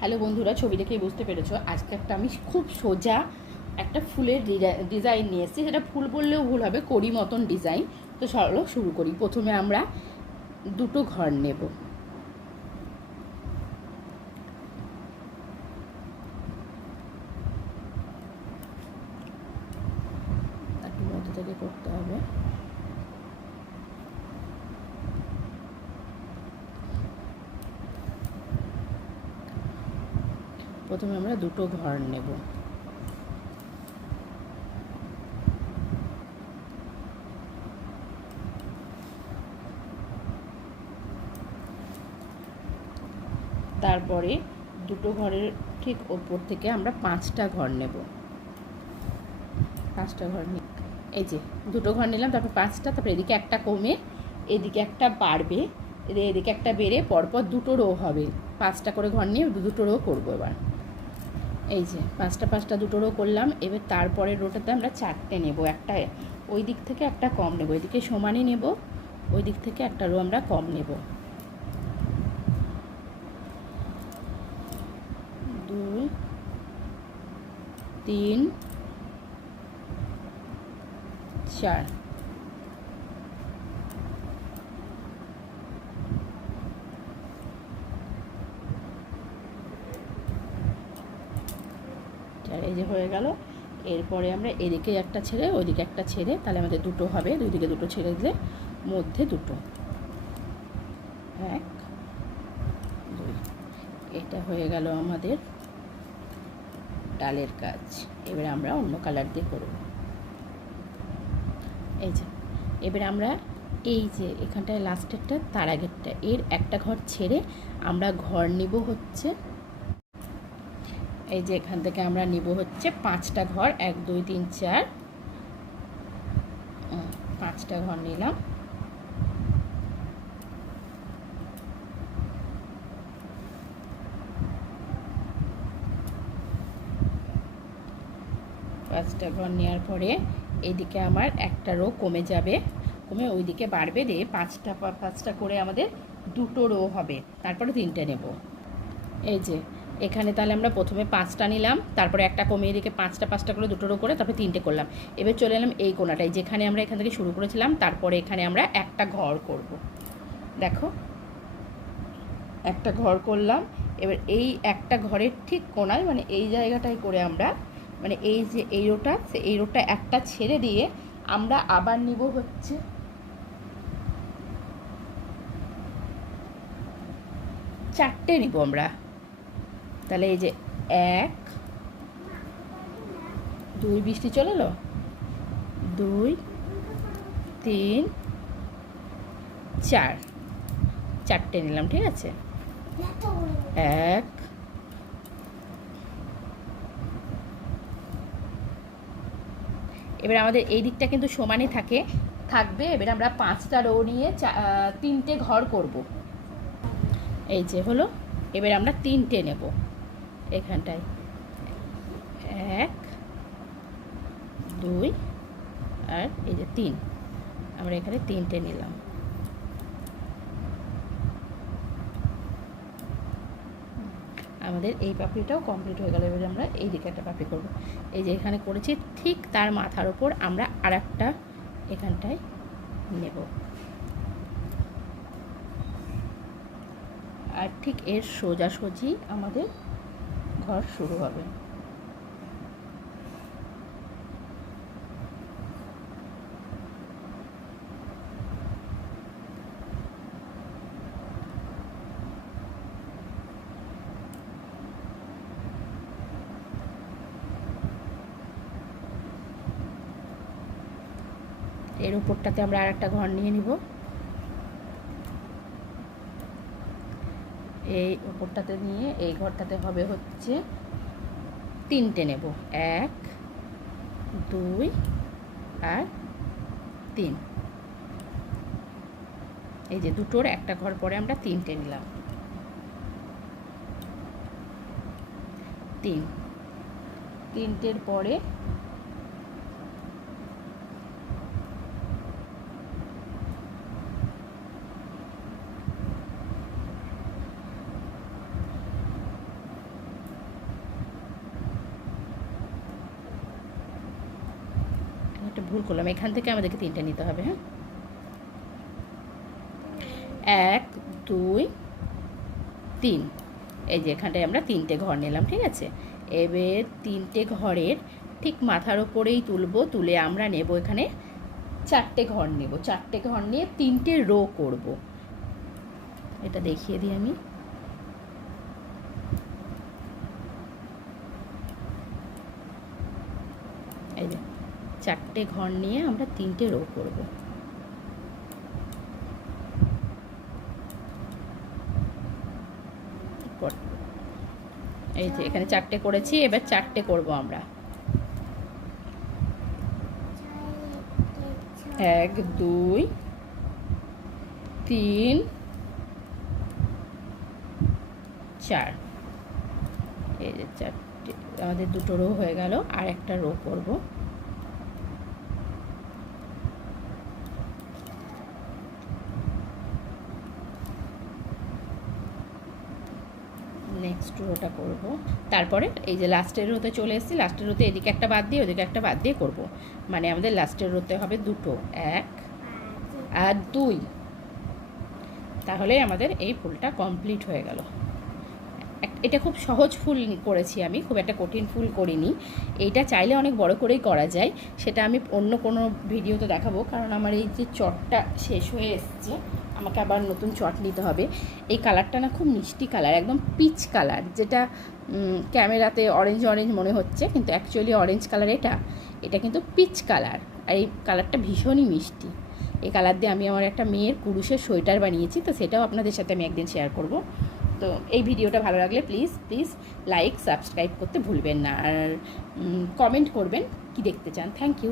Hello বন্ধুরা, ছবি দেখেই বুঝতে পেরেছ, আজকে একটা আমি খুব সোজা একটা ফুলের ডিজাইন নিয়ে এসেছি। সেটা ফুল বললেও ভুল হবে করি মতন ডিজাইন। তো সরল শুরু করি। প্রথমে আমরা দুটো ঘর নেব একটু মধ্যে থেকে করতে হবে প্রথমে আমরা দুটো ঘর নেব। তারপরে দুটো ঘরের ঠিক ওপর থেকে আমরা পাঁচটা ঘর নেব। পাঁচটা ঘর নিই এই যে, দুটো ঘর নিলাম, তারপর পাঁচটা, তারপর এদিকে একটা কমে, এদিকে একটা বাড়বে, এদিকে একটা বেড়ে, পরপর দুটো রো হবে। পাঁচটা করে ঘর নিয়ে দুটো রো করব এবার। এই যে, পাঁচটা পাঁচটা দুটো রো করলাম, এবার তারপরে রোটাতে আমরা চারটে নেব একটা ওই দিক থেকে একটা কম নেব এদিকে সমানই নেব, ওই দিক থেকে একটা রো আমরা কম নেব। দুই, তিন, চার। চার এই যে হয়ে গেল। এরপরে আমরা এদিকে একটা ছেড়ে ওইদিকে একটা ছেড়ে, তাহলে আমাদের দুটো হবে। দুই দিকে দুটো ছেড়ে দিলে মধ্যে দুটো। এক, দুই। এটা হয়ে গেল আমাদের ডালের কাজ। এবারে আমরা অন্য কালার দিয়ে করব। এই যে, এবারে আমরা এই যে এখানটায় লাস্টেরটা তার আগেরটা। এর একটা ঘর ছেড়ে আমরা ঘর নিব হচ্ছে এই যে এখান থেকে আমরা নিব হচ্ছে পাঁচটা ঘর, এক, দুই, তিন, চার। পাঁচটা ঘর নিলাম। পাঁচটা ঘর নেওয়ার পরে এদিকে আমার একটা রো কমে যাবে। কমে ওইদিকে বাড়বে দিয়ে পাঁচটা পাঁচটা করে আমাদের দুটো রো হবে। তারপরে তিনটে নেব। এই যে এখানে তাহলে আমরা প্রথমে পাঁচটা নিলাম, তারপরে একটা কমিয়ে রেখে পাঁচটা পাঁচটা করে দুটোরও করে তারপরে তিনটে করলাম। এবার চলে এলাম এই কোনাটায়, যেখানে আমরা এখান থেকে শুরু করেছিলাম, তারপরে এখানে আমরা একটা ঘর করব। দেখো, একটা ঘর করলাম, এবার এই একটা ঘরের ঠিক কোনায় মানে এই জায়গাটায় করে আমরা মানে এই যে এই রোটা এই রোটা একটা ছেড়ে দিয়ে আমরা আবার নিব হচ্ছে চারটে নিব আমরা। তাহলে এই যে এক, দুই বৃষ্টি চলে এলো? দুই, তিন, চার। চারটে নিলাম, ঠিক আছে? এক, এবার আমাদের এই দিকটা কিন্তু সমানই থাকে, থাকবে। এবার আমরা পাঁচটা রো নিয়ে তিনটে ঘর করব। এই যে হলো, এবার আমরা তিনটে নেব। এখানটায়। এক, দুই, আর এই যে তিন। আমরা এখানে তিনটে নিলাম। আমাদের এই পাপড়িটাও কমপ্লিট হয়ে গেল। এবারে আমরা এই দিকে একটা পাপড়ি করব। এই যে এখানে করেছি, ঠিক তার মাথার ওপর আমরা আর একটা এখানটায় নেব। আর ঠিক এর সোজাসুজি আমাদের ঘর শুরু হবে। এর উপরটাতে আমরা আর একটা ঘর নিয়ে নিব। এই ওপরটাতে নিয়ে এই ঘরটাতে হবে হচ্ছে তিনটে নেব। এক, দুই আর তিন। এই যে দুটোর একটা ঘর পরে আমরা তিনটে নিলাম। তিন। তিনটের পরে ভুল করলাম। এখান থেকে আমাদেরকে তিনটে নিতে হবে হ্যাঁ? এক, দুই, তিন। এই যে এখানটায় আমরা তিনটে ঘর নিলাম, ঠিক আছে? এবার তিনটে ঘরের ঠিক মাথার ওপরেই তুলবো, তুলে আমরা নেব এখানে চারটে ঘর নেব। চারটে ঘর নিয়ে তিনটে রো করব। এটা দেখিয়ে দিই আমি। এই যে চারটে ঘর নিয়ে আমরা তিনটে রো করব। এই যে এখানে চারটে করেছি, এবার চারটে করব আমরা। এক, দুই, তিন, চার। এই যে চারটে, আমাদের দুটো রো হয়ে গেল, আর একটা রো করব। নেক্সট রোটা করব। তারপরে এই যে লাস্টের রোতে চলে এসেছি লাস্টের রোতে এদিকে একটা বাদ দিয়ে ওদিকে একটা বাদ দিয়ে করব। মানে আমাদের লাস্টের রোতে হবে দুটো, এক আর দুই। তাহলে আমাদের এই ফুলটা কমপ্লিট হয়ে গেল। এটা খুব সহজ ফুল করেছি আমি, খুব একটা কঠিন ফুল করিনি। এইটা চাইলে অনেক বড় করেই করা যায়। সেটা আমি অন্য কোনো ভিডিওতে দেখাবো, কারণ আমার এই যে চটটা শেষ হয়ে এসছে, আমাকে আবার নতুন চট নিতে হবে। এই কালারটা না খুব মিষ্টি কালার, একদম পিচ কালার, যেটা ক্যামেরাতে অরেঞ্জ অরেঞ্জ মনে হচ্ছে, কিন্তু অ্যাকচুয়ালি অরেঞ্জ কালার এটা। এটা কিন্তু পিচ কালার, আর এই কালারটা ভীষণই মিষ্টি। এই কালার দিয়ে আমি আমার একটা মেয়ের কুরুষের সোয়েটার বানিয়েছি, তো সেটাও আপনাদের সাথে আমি একদিন শেয়ার করব। তো এই ভিডিওটা ভালো লাগলে প্লিজ প্লিজ লাইক সাবস্ক্রাইব করতে ভুলবেন না। আর কমেন্ট করবেন কি দেখতে চান। Thank you